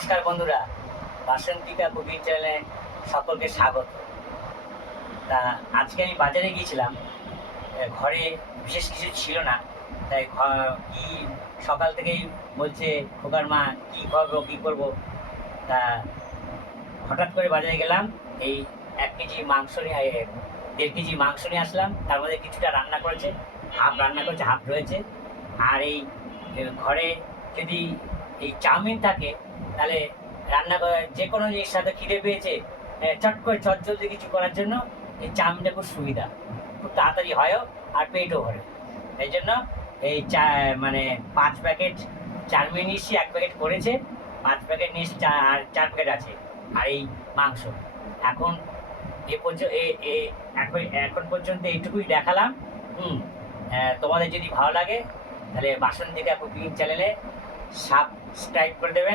নমস্কার বন্ধুরা, বাসন্তিকা কুকিং চ্যানেলে সকলকে স্বাগত। তা আজকে আমি বাজারে গিয়েছিলাম, ঘরে বিশেষ কিছু ছিল না, তাই কি সকাল থেকেই বলছে খোকার মা কী করবো কী করবো। তা হঠাৎ করে বাজারে গেলাম, এই 1 কেজি মাংস নিয়ে 1.5 কেজি মাংস নিয়ে আসলাম। তার মধ্যে কিছুটা রান্না করেছে, হাফ রান্না করেছে, হাফ রয়েছে। আর এই ঘরে যদি এই চাউমিন থাকে তাহলে রান্না করার যে কোনো জিনিস সাথে খিদে পেয়েছে, চট করে চটজলদি কিছু করার জন্য এই চাউমিনটা খুব সুবিধা, খুব তাড়াতাড়ি হয়ও আর পেটও ভরে। এই জন্য এই মানে 5 প্যাকেট চাউমিন নিচ্ছি, 1 প্যাকেট করেছে, 5 প্যাকেট নিচ্ছি, আর 4 প্যাকেট আছে। আর এই মাংস এখন এখন পর্যন্ত এইটুকুই দেখালাম। তোমাদের যদি ভালো লাগে তাহলে বাসন্তিকা কুকিং চ্যানেলে সাবস্ক্রাইব করে দেবেন।